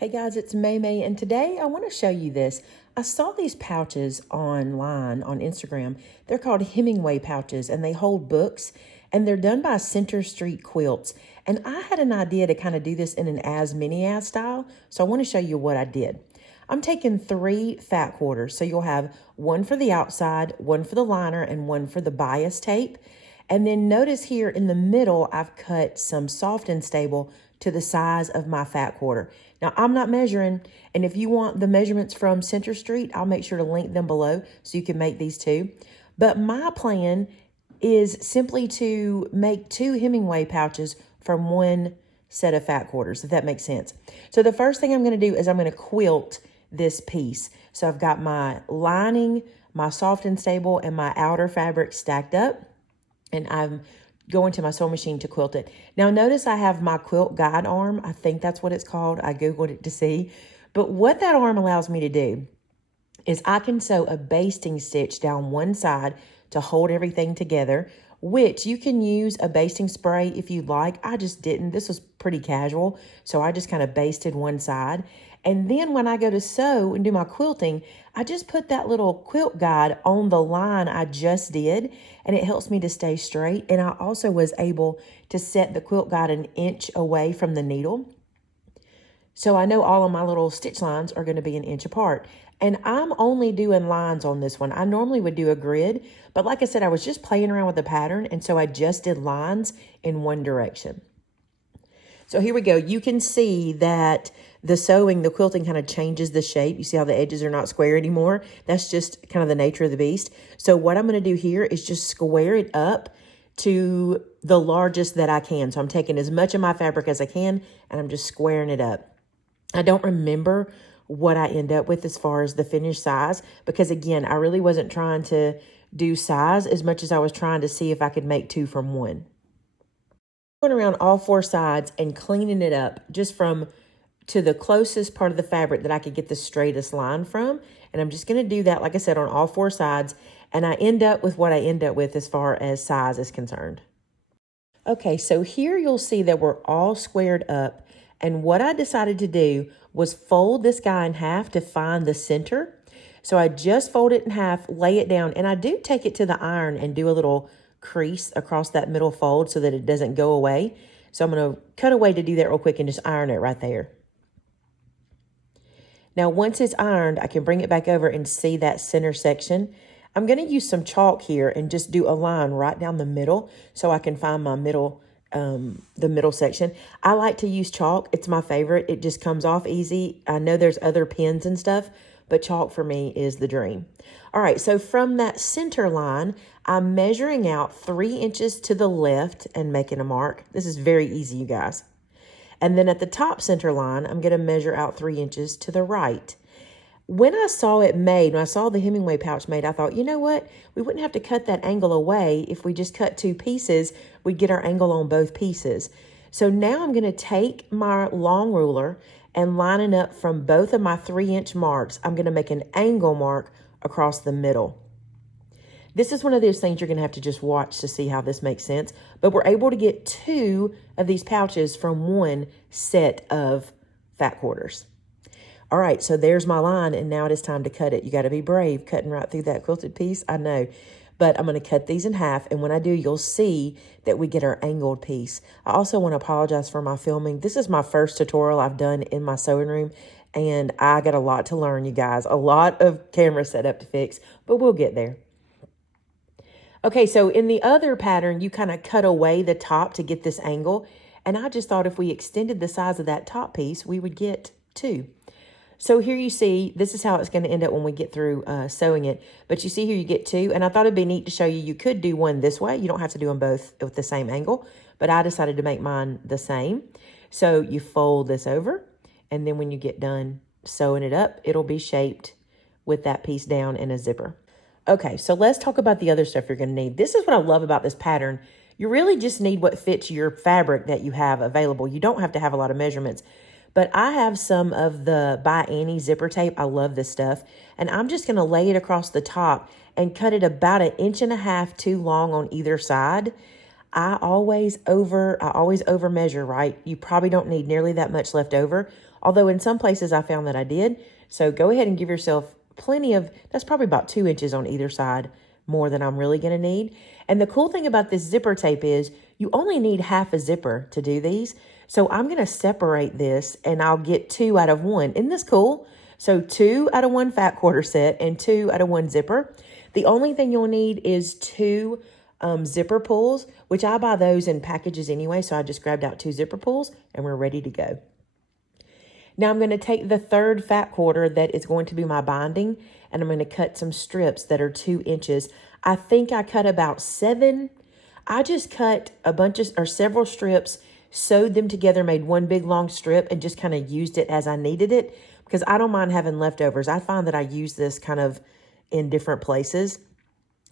Hey guys, it's May, and today I want to show you this. I saw these pouches online on Instagram. They're called Hemingway pouches, and they hold books, and they're done by Center Street Quilts. And I had an idea to kind of do this in an as-many-as style, so I want to show you what I did. I'm taking 3 fat quarters, so you'll have one for the outside, one for the liner, and one for the bias tape. And then notice here in the middle, I've cut some soft and stable to the size of my fat quarter. Now, I'm not measuring, and if you want the measurements from Center Street, I'll make sure to link them below so you can make these too. But my plan is simply to make 2 Hemingway pouches from one set of fat quarters, if that makes sense. So the first thing I'm going to do is I'm going to quilt this piece. So I've got my lining, my soft and stable, and my outer fabric stacked up, and I'm going to my sewing machine to quilt it. Now notice I have my quilt guide arm. I think that's what it's called. I Googled it to see. But what that arm allows me to do is I can sew a basting stitch down one side to hold everything together, which you can use a basting spray if you'd like. I just didn't. This was pretty casual, so I just kind of basted one side. And then when I go to sew and do my quilting, I just put that little quilt guide on the line I just did, and it helps me to stay straight. And I also was able to set the quilt guide an inch away from the needle. So I know all of my little stitch lines are going to be an inch apart. And I'm only doing lines on this one. I normally would do a grid, but like I said, I was just playing around with the pattern, and so I just did lines in one direction. So here we go. You can see that the sewing, the quilting kind of changes the shape. You see how the edges are not square anymore? That's just kind of the nature of the beast. So what I'm going to do here is just square it up to the largest that I can. So I'm taking as much of my fabric as I can, and I'm just squaring it up. I don't remember what I end up with as far as the finished size, because again, I really wasn't trying to do size as much as I was trying to see if I could make 2 from 1. Going around all 4 sides and cleaning it up just from to the closest part of the fabric that I could get the straightest line from. And I'm just going to do that, like I said, on all 4 sides. And I end up with what I end up with as far as size is concerned. Okay, so here you'll see that we're all squared up. And what I decided to do was fold this guy in half to find the center. So I just fold it in half, lay it down, and I do take it to the iron and do a little crease across that middle fold so that it doesn't go away. So I'm going to cut away to do that real quick and just iron it right there. Now, once it's ironed, I can bring it back over and see that center section. I'm going to use some chalk here and just do a line right down the middle so I can find my middle, the middle section. I like to use chalk. It's my favorite. It just comes off easy. I know there's other pens and stuff, but chalk for me is the dream. All right, so from that center line, I'm measuring out 3 inches to the left and making a mark. This is very easy, you guys. And then at the top center line, I'm going to measure out 3 inches to the right. When I saw it made, when I saw the Hemingway pouch made, I thought, you know what? We wouldn't have to cut that angle away. If we just cut 2 pieces, we'd get our angle on both pieces. So now I'm going to take my long ruler and lining up from both of my 3-inch marks, I'm going to make an angle mark across the middle. This is one of those things you're going to have to just watch to see how this makes sense. But we're able to get 2 of these pouches from one set of fat quarters. All right, so there's my line, and now it is time to cut it. You got to be brave cutting right through that quilted piece, I know. But I'm going to cut these in half, and when I do, you'll see that we get our angled piece. I also want to apologize for my filming. This is my first tutorial I've done in my sewing room, and I got a lot to learn, you guys. A lot of camera setup to fix, but we'll get there. Okay, so in the other pattern, you kind of cut away the top to get this angle, and I just thought if we extended the size of that top piece, we would get 2. So here you see, this is how it's going to end up when we get through sewing it. But you see here you get 2, and I thought it'd be neat to show you, you could do one this way. You don't have to do them both with the same angle, but I decided to make mine the same. So you fold this over, and then when you get done sewing it up, it'll be shaped with that piece down in a zipper. Okay, so let's talk about the other stuff you're going to need. This is what I love about this pattern. You really just need what fits your fabric that you have available. You don't have to have a lot of measurements. But I have some of the By Annie zipper tape. I love this stuff. And I'm just going to lay it across the top and cut it about 1.5 inches too long on either side. I always over measure, right? You probably don't need nearly that much left over. Although in some places I found that I did. So go ahead and give yourself plenty of, that's probably about 2 inches on either side, more than I'm really going to need. And the cool thing about this zipper tape is you only need half a zipper to do these. So I'm going to separate this and I'll get 2 out of 1. Isn't this cool? So 2 out of 1 fat quarter set and 2 out of 1 zipper. The only thing you'll need is 2 zipper pulls, which I buy those in packages anyway. So I just grabbed out 2 zipper pulls and we're ready to go. Now I'm going to take the third fat quarter that is going to be my binding, and I'm going to cut some strips that are 2 inches. I think I cut about 7. I just cut a bunch of, or several strips, sewed them together, made one big long strip, and just kind of used it as I needed it, because I don't mind having leftovers. I find that I use this kind of in different places,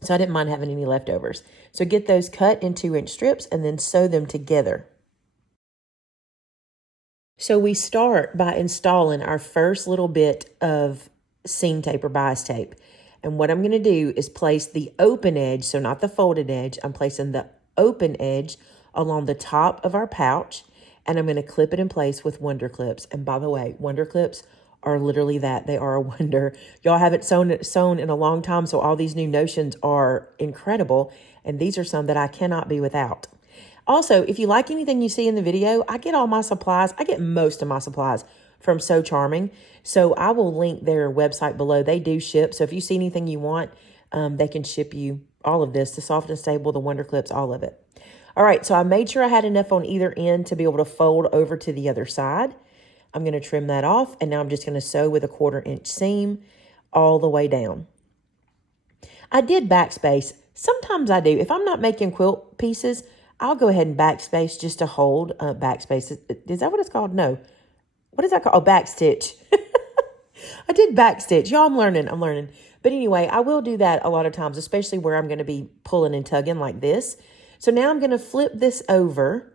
so I didn't mind having any leftovers. So get those cut in 2-inch strips and then sew them together. So we start by installing our first little bit of seam tape or bias tape. And what I'm going to do is place the open edge, so not the folded edge, I'm placing the open edge along the top of our pouch, and I'm going to clip it in place with Wonder Clips. And by the way, Wonder Clips are literally that. They are a wonder. Y'all haven't sewn in a long time, so all these new notions are incredible, and these are some that I cannot be without. Also, if you like anything you see in the video, I get all my supplies. I get most of my supplies from So Charming. So I will link their website below. They do ship. So if you see anything you want, they can ship you all of this, the Soft and Stable, the Wonder Clips, all of it. All right, so I made sure I had enough on either end to be able to fold over to the other side. I'm going to trim that off, and now I'm just going to sew with a 1/4 inch seam all the way down. I did backspace. Sometimes I do. If I'm not making quilt pieces, I'll go ahead and backspace just to hold backspace. Is that what it's called? No. What is that called? Oh, backstitch. I did backstitch. Y'all, I'm learning. But anyway, I will do that a lot of times, especially where I'm going to be pulling and tugging like this. So now I'm going to flip this over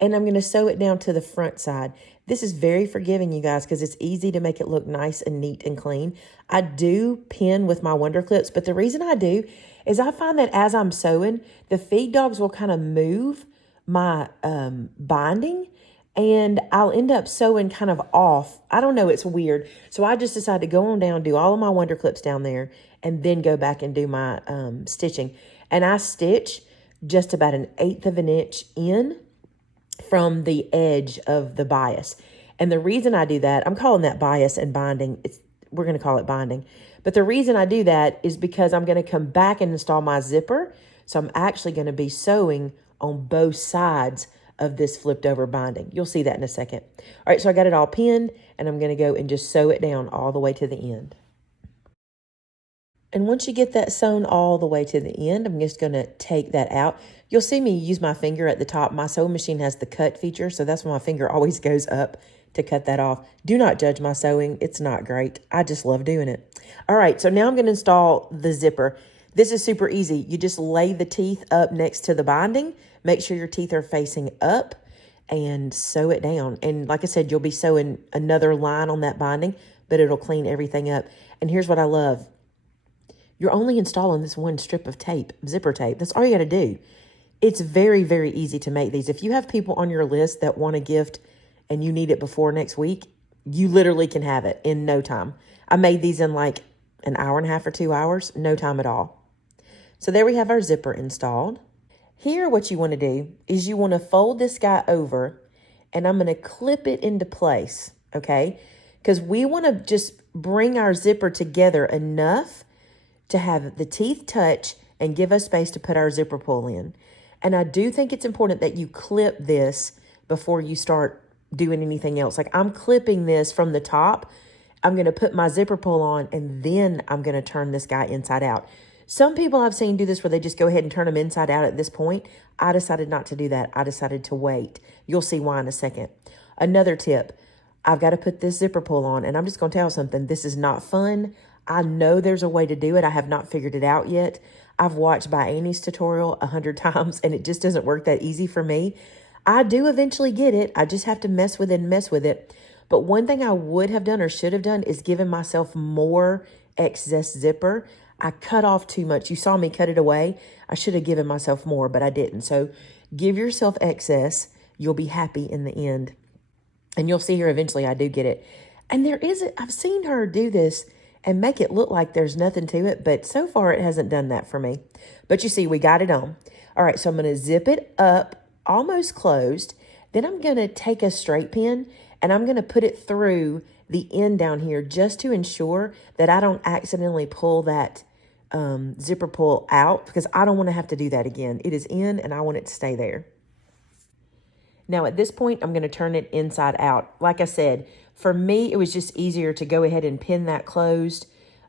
and I'm going to sew it down to the front side. This is very forgiving, you guys, because it's easy to make it look nice and neat and clean. I do pin with my Wonder Clips, but the reason I do is I find that as I'm sewing, the feed dogs will kind of move my binding, and I'll end up sewing kind of off. I don't know, it's weird. So I just decided to go on down, do all of my Wonder Clips down there, and then go back and do my stitching. And I stitch just about 1/8 of an inch in from the edge of the bias. And the reason I do that, I'm calling that bias and binding. We're going to call it binding. But the reason I do that is because I'm going to come back and install my zipper. So I'm actually going to be sewing on both sides of this flipped over binding. You'll see that in a second. All right, so I got it all pinned, and I'm going to go and just sew it down all the way to the end. And once you get that sewn all the way to the end, I'm just going to take that out. You'll see me use my finger at the top. My sewing machine has the cut feature, so that's why my finger always goes up to cut that off. Do not judge my sewing. It's not great. I just love doing it. All right, so now I'm going to install the zipper. This is super easy. You just lay the teeth up next to the binding. Make sure your teeth are facing up and sew it down. And like I said, you'll be sewing another line on that binding, but it'll clean everything up. And here's what I love. You're only installing this one strip of tape, zipper tape. That's all you got to do. It's very, very easy to make these. If you have people on your list that want a gift and you need it before next week, you literally can have it in no time. I made these in like an hour and a half or 2 hours, no time at all. So there we have our zipper installed. Here, what you want to do is you want to fold this guy over, and I'm going to clip it into place, okay? Because we want to just bring our zipper together enough to have the teeth touch and give us space to put our zipper pull in. And I do think it's important that you clip this before you start doing anything else. Like I'm clipping this from the top. I'm going to put my zipper pull on, and then I'm going to turn this guy inside out. Some people I've seen do this where they just go ahead and turn them inside out at this point. I decided not to do that. I decided to wait. You'll see why in a second. Another tip, I've got to put this zipper pull on, and I'm just going to tell you something. This is not fun. I know there's a way to do it. I have not figured it out yet. I've watched by Annie's tutorial 100 times, and it just doesn't work that easy for me. I do eventually get it. I just have to mess with it. But one thing I would have done or should have done is given myself more excess zipper. I cut off too much. You saw me cut it away. I should have given myself more, but I didn't. So give yourself excess. You'll be happy in the end. And you'll see here eventually I do get it. And I've seen her do this and make it look like there's nothing to it, but so far it hasn't done that for me. But you see, we got it on. All right, so I'm going to zip it up, almost closed. Then I'm going to take a straight pin and I'm going to put it through the end down here just to ensure that I don't accidentally pull that zipper pull out, because I don't want to have to do that again. It is in and I want it to stay there. Now at this point, I'm going to turn it inside out. Like I said, for me, it was just easier to go ahead and pin that closed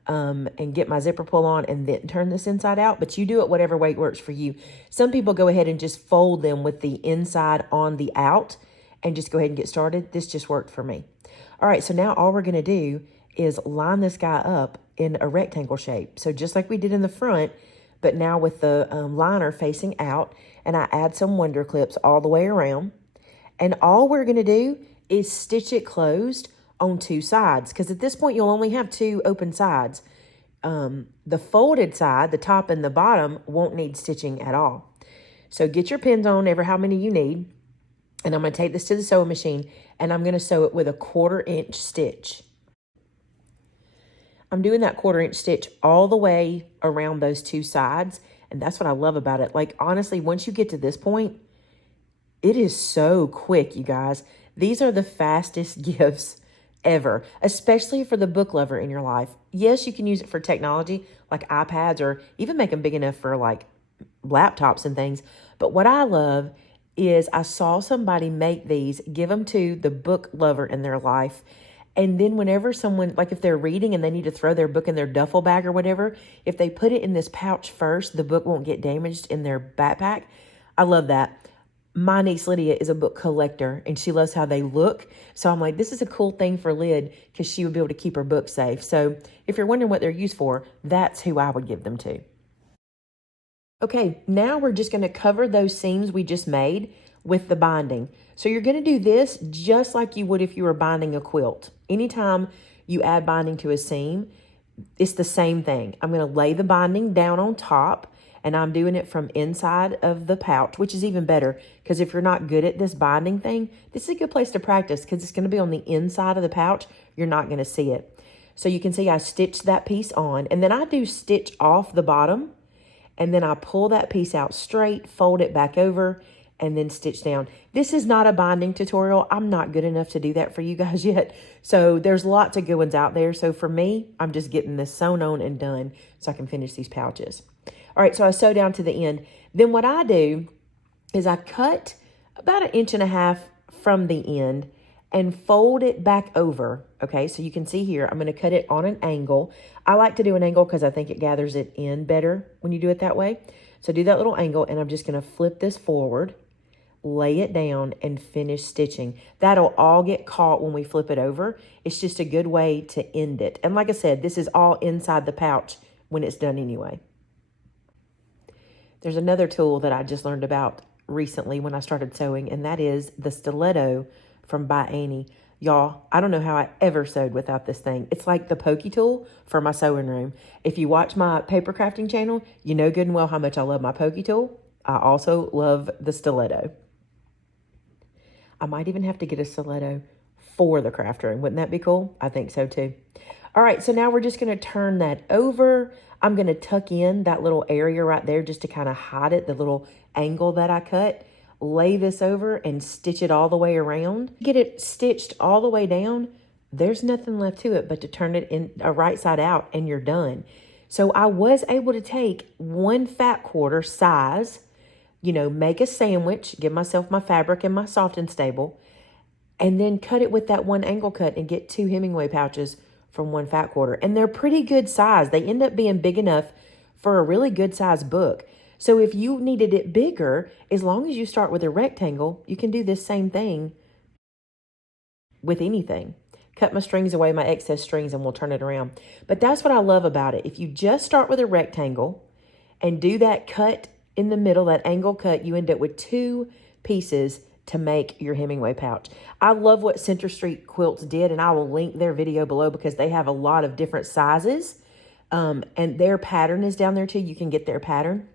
and get my zipper pull on and then turn this inside out. But you do it whatever way works for you. Some people go ahead and just fold them with the inside on the out and just go ahead and get started. This just worked for me. All right, so now all we're going to do is line this guy up in a rectangle shape. So just like we did in the front, but now with the liner facing out, and I add some wonder clips all the way around. And all we're going to do is stitch it closed on two sides, because at this point you'll only have two open sides. The folded side, the top and the bottom, won't need stitching at all. So get your pins on, ever how many you need. And I'm going to take this to the sewing machine and I'm going to sew it with a 1/4 inch stitch. I'm doing that 1/4 inch stitch all the way around those two sides. And that's what I love about it. Like, honestly, once you get to this point, it is so quick, you guys. These are the fastest gifts ever, especially for the book lover in your life. Yes, you can use it for technology like iPads, or even make them big enough for like laptops and things. But what I love is I saw somebody make these, give them to the book lover in their life. And then whenever someone, like if they're reading and they need to throw their book in their duffel bag or whatever, if they put it in this pouch first, the book won't get damaged in their backpack. I love that. My niece Lydia is a book collector and she loves how they look. So I'm like, this is a cool thing for Lyd, because she would be able to keep her book safe. So if you're wondering what they're used for, that's who I would give them to. Okay, now we're just going to cover those seams we just made with the binding. So you're going to do this just like you would if you were binding a quilt. Anytime you add binding to a seam, it's the same thing. I'm going to lay the binding down on top, and I'm doing it from inside of the pouch, which is even better, because if you're not good at this binding thing, this is a good place to practice, because it's going to be on the inside of the pouch. You're not going to see it. So you can see I stitched that piece on, and then I do stitch off the bottom, and then I pull that piece out straight, fold it back over, and then stitch down. This is not a binding tutorial. I'm not good enough to do that for you guys yet. So there's lots of good ones out there. So for me, I'm just getting this sewn on and done so I can finish these pouches. All right, so I sew down to the end. Then what I do is I cut about 1.5 inches from the end and fold it back over. Okay, so you can see here, I'm going to cut it on an angle. I like to do an angle because I think it gathers it in better when you do it that way. So do that little angle, and I'm just going to flip this forward, lay it down, and finish stitching. That'll all get caught when we flip it over. It's just a good way to end it. And like I said, this is all inside the pouch when it's done anyway. There's another tool that I just learned about recently when I started sewing, and that is the stiletto from By Annie. Y'all, I don't know how I ever sewed without this thing. It's like the pokey tool for my sewing room. If you watch my paper crafting channel, you know good and well how much I love my pokey tool. I also love the stiletto. I might even have to get a stiletto for the craft room. Wouldn't that be cool? I think so too. All right, so now we're just going to turn that over. I'm going to tuck in that little area right there just to kind of hide it, the little angle that I cut. Lay this over and stitch it all the way around. Get it stitched all the way down. There's nothing left to it but to turn it in a right side out and you're done. So I was able to take 1 fat quarter size, you know, make a sandwich, give myself my fabric and my soft and stable, and then cut it with that 1 angle cut and get 2 Hemingway pouches from 1 fat quarter. And they're pretty good size. They end up being big enough for a really good size book. So if you needed it bigger, as long as you start with a rectangle, you can do this same thing with anything. Cut my strings away, my excess strings, and we'll turn it around. But that's what I love about it. If you just start with a rectangle and do that cut in the middle, that angle cut, you end up with 2 pieces to make your Hemingway pouch. I love what Center Street Quilts did, and I will link their video below because they have a lot of different sizes. And their pattern is down there too. You can get their pattern.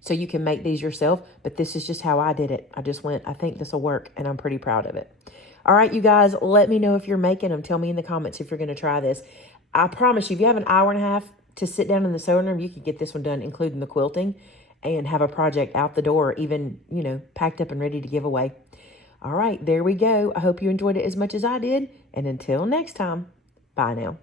So you can make these yourself, but this is just how I did it. I just went, I think this will work, and I'm pretty proud of it. All right, you guys, let me know if you're making them. Tell me in the comments if you're going to try this. I promise you, if you have an hour and a half to sit down in the sewing room, you can get this one done, including the quilting, and have a project out the door, even, packed up and ready to give away. All right, there we go. I hope you enjoyed it as much as I did. And until next time, bye now.